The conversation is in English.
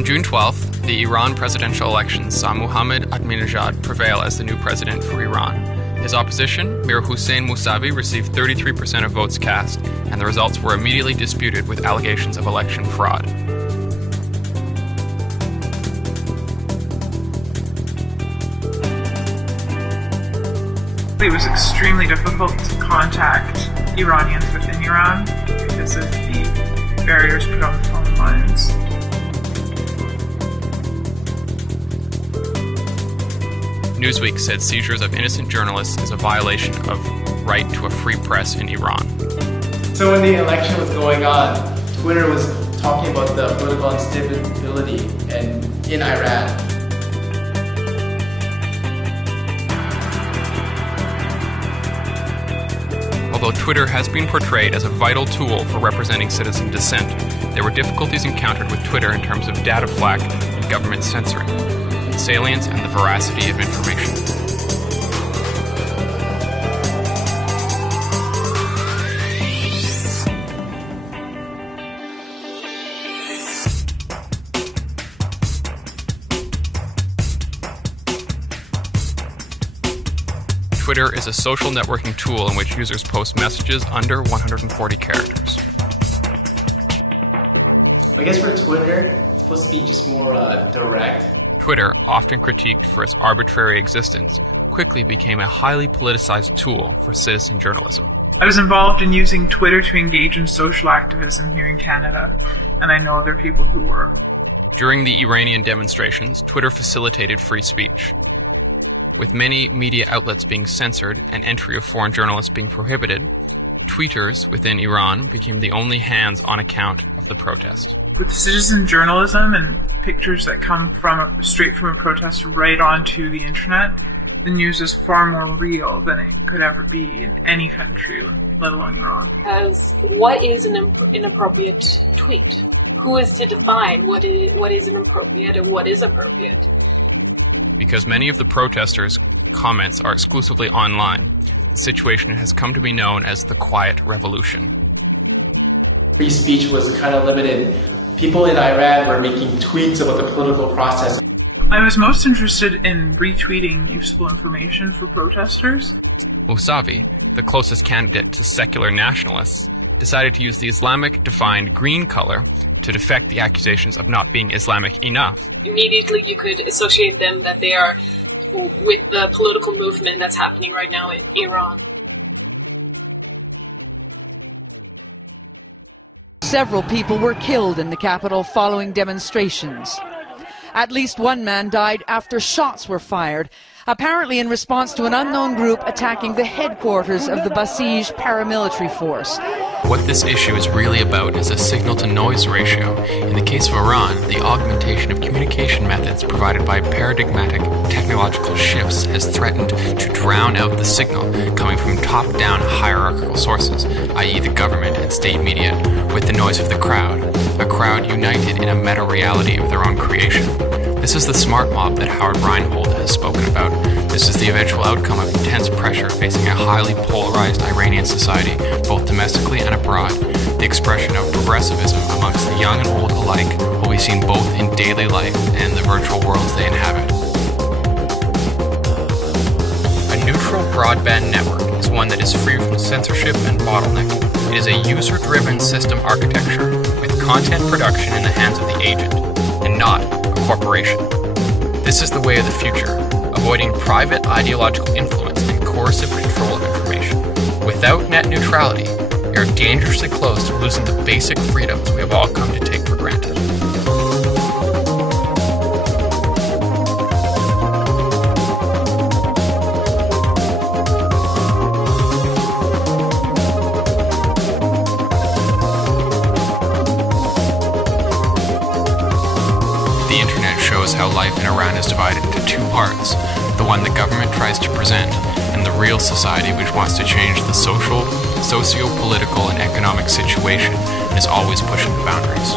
On June 12th, the Iran presidential elections saw Mohammad Ahmadinejad prevail as the new president for Iran. His opposition, Mir Hossein Mousavi, received 33% of votes cast, and the results were immediately disputed with allegations of election fraud. It was extremely difficult to contact Iranians within Iran because of the barriers put on the phone lines. Newsweek said seizures of innocent journalists is a violation of right to a free press in Iran. So when the election was going on, Twitter was talking about the political instability in Iran. Although Twitter has been portrayed as a vital tool for representing citizen dissent, there were difficulties encountered with Twitter in terms of data flak and government censoring, salience and the veracity of information. Twitter is a social networking tool in which users post messages under 140 characters. I guess for Twitter, it's supposed to be just more direct. Twitter, often critiqued for its arbitrary existence, quickly became a highly politicized tool for citizen journalism. I was involved in using Twitter to engage in social activism here in Canada, and I know other people who were. During the Iranian demonstrations, Twitter facilitated free speech. With many media outlets being censored and entry of foreign journalists being prohibited, tweeters within Iran became the only hands-on account of the protest. With citizen journalism and pictures that come straight from a protest right onto the internet, the news is far more real than it could ever be in any country, let alone Iran. Because what is an inappropriate tweet? Who is to define what is inappropriate and what is appropriate? Because many of the protesters' comments are exclusively online, the situation has come to be known as the Quiet Revolution. Free speech was kind of limited. People in Iran were making tweets about the political process. I was most interested in retweeting useful information for protesters. Mousavi, the closest candidate to secular nationalists, decided to use the Islamic-defined green color to defect the accusations of not being Islamic enough. Immediately you could associate them that they are with the political movement that's happening right now in Iran. Several people were killed in the capital following demonstrations. At least one man died after shots were fired, apparently in response to an unknown group attacking the headquarters of the Basij paramilitary force. What this issue is really about is a signal-to-noise ratio. In the case of Iran, the augmentation of communication methods provided by paradigmatic technological shifts has threatened to drown out the signal coming from top-down hierarchical sources, i.e. the government and state media, with the noise of the crowd, a crowd united in a meta-reality of their own creation. This is the smart mob that Howard Reinhold has spoken about. This is the eventual outcome of intense pressure facing a highly polarized Iranian society, both domestically and abroad. The expression of progressivism amongst the young and old alike will be seen both in daily life and the virtual worlds they inhabit. A neutral broadband network is one that is free from censorship and bottleneck. It is a user-driven system architecture with content production in the hands of the agent, and not a corporation. This is the way of the future, avoiding private ideological influence and coercive control of information. Without net neutrality, we are dangerously close to losing the basic freedoms we have all come to take for granted. The internet shows how life in Iran is divided into two parts, the one the government tries to present, and the real society which wants to change the social, socio-political, and economic situation and is always pushing the boundaries.